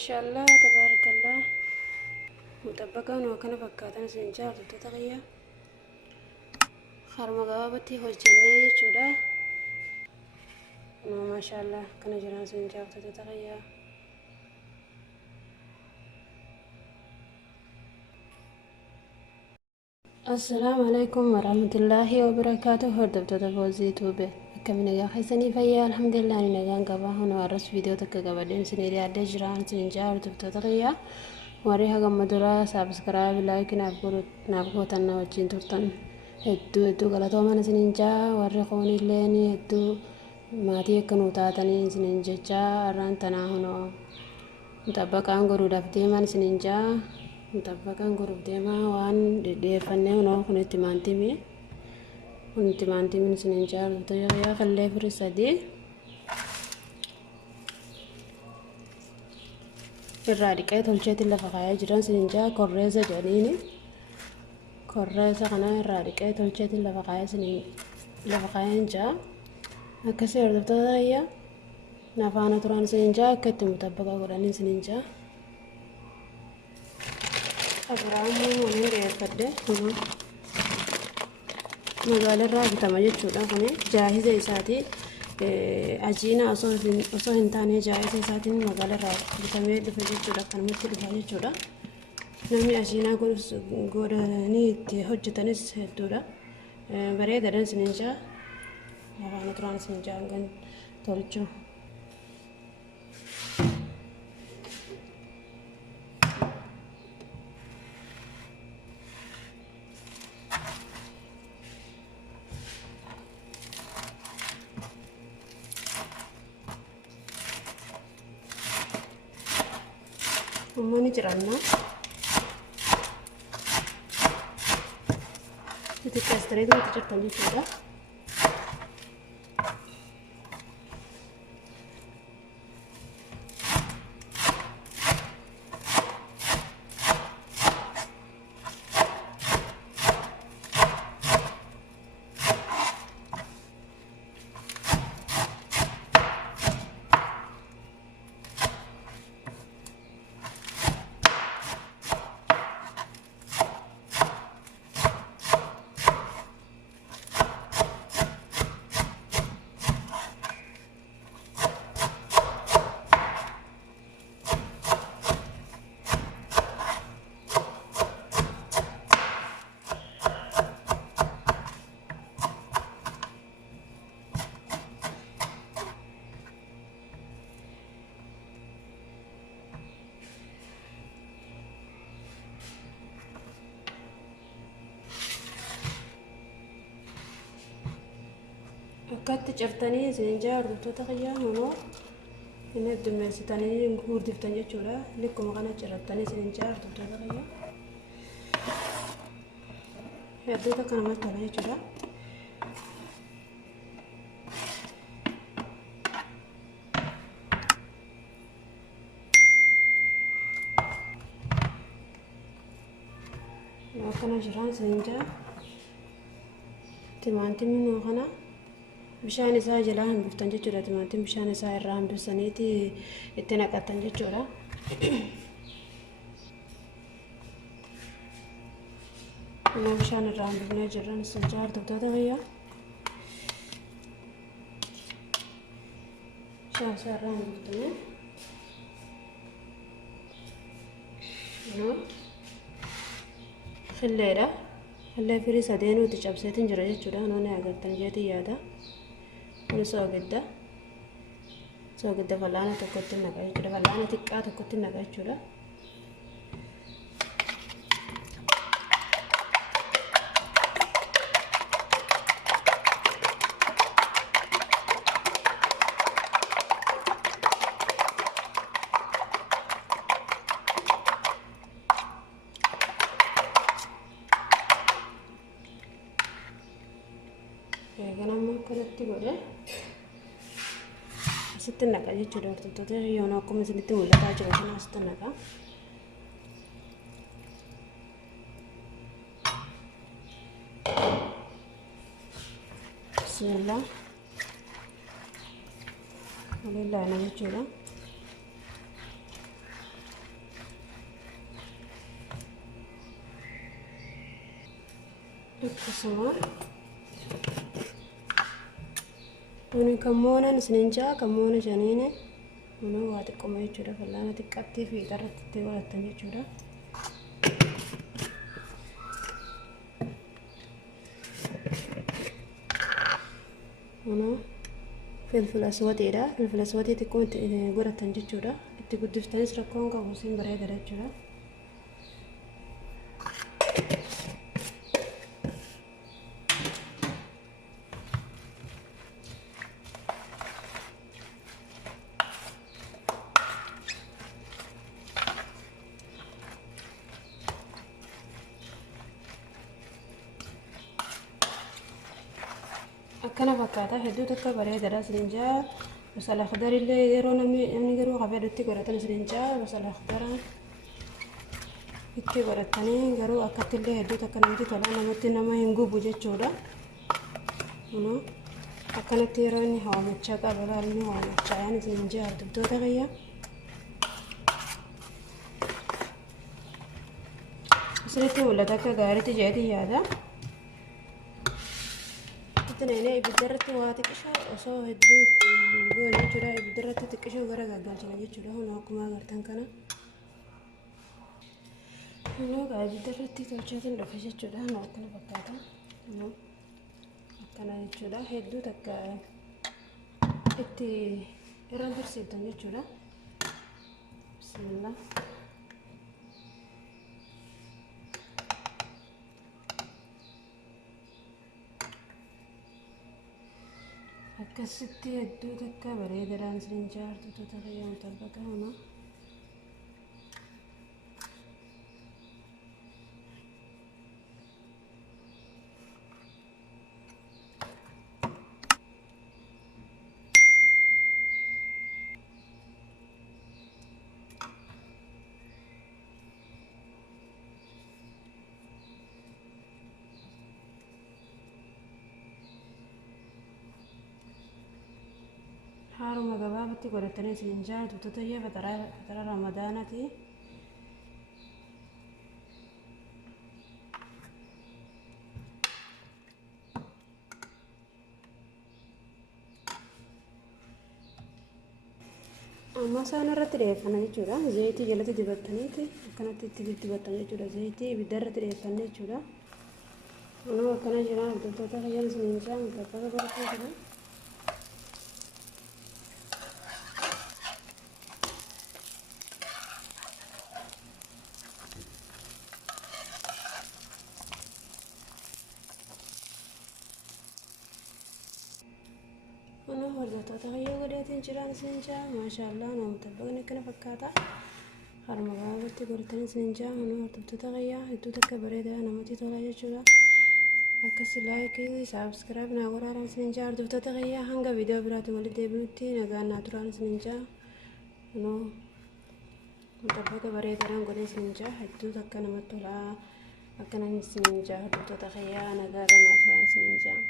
شاء الله تبارك الله مطبقا وكان فكاتنا سنجاب تتغيا خرم غابتي هو الجنة جودا ما شاء الله كان جران سنجاب تتغيا. السلام عليكم ورحمة الله وبركاته. هردبت تفوزي توبه كم نجا حسني فيا الحمد لله نجا قبا هنا ورس فيديو تك قبلين سنيري عدي جران سنجار تبتغيا وريها قم درا سبسكرايب لايك نابقو تنا وجين ترتن هدو غلطو من سنجا ورقوني ليني هدو ما تيكنو تاتني سنجا ران تنا هنا مطبقا غرو دفتي من سنجا مطبقا غرو ديما وان ديفنه هنا كنت مانتي من سنجا تيا خلي فرسدي الراديكات والجات اللي فقايا جيران سنجا كوريزا جانيني كوريزا قنا الراديكات والجات اللي فقايا سنين اللي فقايا جا كسر دبتايا نافانا تران سنجا كت مطبقة قرانين سنجا أبراهيم ونين ريفده هنا مقال الرابط تماجد شودا هنا جاهزة إساتي أجينا أصلا إنتاني جاهزة إساتي مقال الرابط بتميل دفجة شودا كان مثل دفجة شودا نامي أجينا قراني تهجة تنس دورا بريد دان سنجا نافانا تران سنجا عن تولجو Umani cerana, itu kasih itu cerita juga. Akkatti caftanii seenjaa hordoftoota fayyaa immoo inni heddummeessitanii guddiftan jechuudha. Likkuma kana cirrattanii seenjaa hordoftoota fayyaa hedduuta kana namatti tola jechuudha. Akkana jiraan seenjaa timaantimii kana bishaan isaa jalaa hambiftan jechuudha. Timaatiin bishaan isaa irraa hambisaniiti itti naqatan jechuudha. Amma bishaan irraa hambifnee jirran seenjaa hordoftoota fayyaa bishaan isaa irraa hambiftanii khilleedha. Khillee firii sadeenuu itti cabseetiin jira jechuudha. Noonni agartan jeetii yaada. Ini soogidda fal'aana tokkotti naqaa jechuudha. Fal'aana xiqqaa tokkotti naqaa jechuudha. Ganammoo akkasitti godhe asitti naqa jechuudha. Hordoftoota yoon akkuma isinitti mul'ataa jiru kana asitti naqa. Bismillah. Alhamdulillah jechuudha. akkasuma kuni kammoona isninjaa kammoona janiine kunoo waa xiqqoma jechuudha fallaana xiqqattii fi xarratti itti godhatan jechuudha. kunoo filfila aswaatiidha. filfila aswaatii xiqqoo itti godhatan jechuudha. itti guddiftanis rakkoon qabu isin bareeda jechuudha. akkana fakkaata hedduu takka bareedaadha isninjaa. basala khadar illee yeroo namni garuu qabeedatti godhatan isninjaa basala khadara itti godhatanii garuu akkatti illee hedduu takka namatti tola namatti nama hin gubu jechuudha. akkanatti yeroo inni hawamachaa qaba laalni hawamachaa yaan isninjaa hordoftoota kiyya asirratti mul'ata akka gaariitti jedheti yaada. Ini ibidarratti waa xiqqisha osoo hedduu goone jechuudha. ibidarratti xiqqisha gara gaggalchina jechuudha. Kun akkuma agartan kana ibidarratti tolchaatiin dhufe jechuudha. akkana fakkaata akkana jechuudha. hedduu takka itti irra tursiiftan jechuudha. bismillah. akkasitti hedduu takka bareedaadhaan isninjaa hordoftoota kiyya mutabbaqa huna haruma gabaabatti godhatanii isninjaa hordoftoota kiyya fatara ramadaanaati. amma isaan irratti dhiyeeffana jechuudha. zayitii jalatti dibattaniiti akkanatti itti dibattan jechuudha. zayitii ibidda irratti dhiyeeffanne jechuudha. kunoo akkana jira hordoftoota kiyya isninjaa mutabbaqa godhatee jira. kunoo hordoftoota kiyya godhatiin jiraan isninjaa maashaallah nama mutabaqni akkana fakkaata. haruma gabaabatti godhatanii isninjaa kunoo hordoftoota kiyya hedduu takka bareeda namatti tola jechuudha. akkasi laayikii saabskiraayib naa godhaa isninjaa hordoftoota kiyya hanga viidiyoo biraatti walitti deebinutti nagaan naa turaan isninjaa. kunoo mutabaqa bareedaadhaan godhee isninjaa hedduu takka namatti tola. akkana isninjaa hordoftoota kiyya nagaan naa turaan isninjaa.